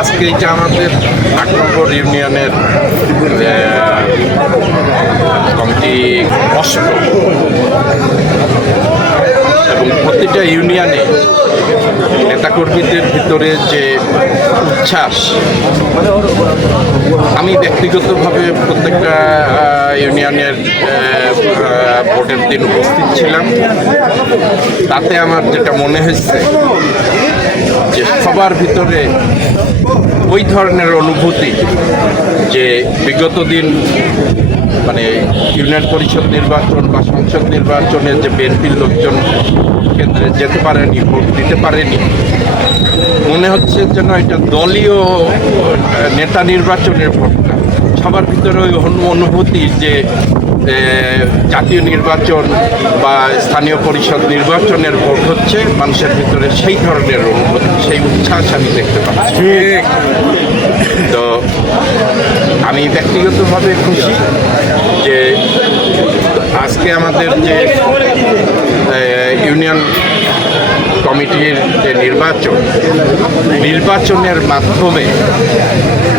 আজকে এটা আমাদের ৮ নম্বর ইউনিয়নের কমিটি কষ্ট এবং প্রতিটা ইউনিয়নে নেতাকর্মীদের ভিতরে যে উচ্ছ্বাস, আমি ব্যক্তিগতভাবে প্রত্যেকটা ইউনিয়নের ভোটের দিন উপস্থিত ছিলাম। তাতে আমার যেটা মনে হয়েছে যে সবার ভিতরে ওই ধরনের অনুভূতি যে বিগত দিন মানে ইউনিয়ন পরিষদ নির্বাচন বা সংসদ নির্বাচনে যে বিএনপির লোকজন কেন্দ্রে যেতে পারেনি, ভোট দিতে পারেনি, মনে হচ্ছে যেন এটা দলীয় নেতা নির্বাচনের ভোট না। সবার ভিতরে ওই অনুভূতি যে জাতীয় নির্বাচন বা স্থানীয় পরিষদ নির্বাচনের ভোট হচ্ছে, মানুষের ভিতরে সেই ধরনের অনুভূতি, সেই উচ্ছ্বাস আমি দেখতে পাচ্ছি। তো আমি ব্যক্তিগতভাবে খুশি যে আজকে আমাদের যে ইউনিয়ন কমিটির যে নির্বাচনের মাধ্যমে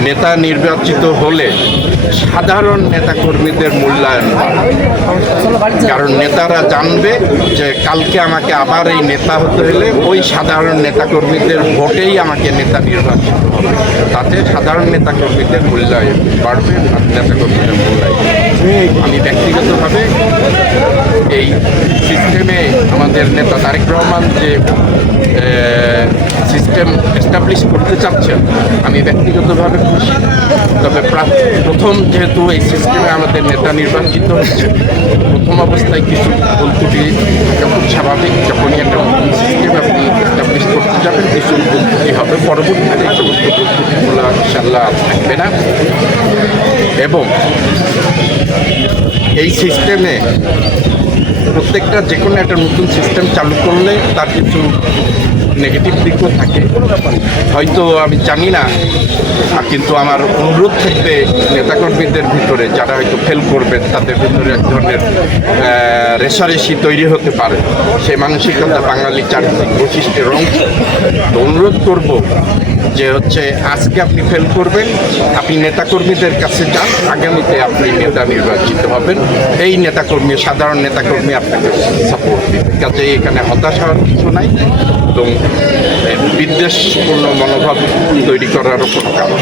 নেতা নির্বাচিত হলে সাধারণ নেতাকর্মীদের মূল্যায়ন বাড়বে। কারণ নেতারা জানবে যে কালকে আমাকে আবার এই নেতা হতে হলে ওই সাধারণ নেতাকর্মীদের ভোটেই আমাকে নেতা নির্বাচিত হবে। তাতে সাধারণ নেতাকর্মীদের মূল্যায়ন বাড়বে, নেতাকর্মীদের মূল্যায়ন। আমি ব্যক্তিগতভাবে এই সিস্টেমে আমাদের নেতা তারেক রহমান যে সিস্টেম এস্টাবলিশ করতে চাচ্ছেন, আমি ব্যক্তিগতভাবে খুশি। তবে প্রথম যেহেতু এই সিস্টেমে আমাদের নেতা নির্বাচিত হচ্ছে, প্রথম অবস্থায় কিছু ভুল ত্রুটি খুব স্বাভাবিক। যখনই একটা নতুন সিস্টেম আপনি এস্টাবলিশ করতে যাবেন, কিছু ভুল ত্রুটি হবে। পরবর্তীতে এই সমস্ত ভুল ত্রুটিগুলো ইনশাআল্লাহ থাকবে না। এবং এই সিস্টেমে প্রত্যেকটা যে কোনো একটা নতুন সিস্টেম চালু করলে তার কিছু নেগেটিভ দিকও থাকে, হয়তো আমি জানি না। কিন্তু আমার অনুরোধ থাকবে নেতাকর্মীদের ভিতরে যারা হয়তো ফেল করবেন, তাদের ভিতরে এক ধরনের রেষারেষি তৈরি হতে পারে। সেই মানসিকতা বাঙালি চারিত্রিক বৈশিষ্ট্যের অংশ। তো অনুরোধ করব যে আজকে আপনি ফেল করবেন, আপনি নেতাকর্মীদের কাছে যান, আগামীতে আপনি নেতা নির্বাচিত হবেন। এই নেতাকর্মী, সাধারণ নেতাকর্মী আপনাকে সাপোর্ট দিবে। কাজে এখানে হতাশ হওয়ার কিছু নাই এবং বিদ্বেষপূর্ণ মনোভাব তৈরি করারও কোনো কারণ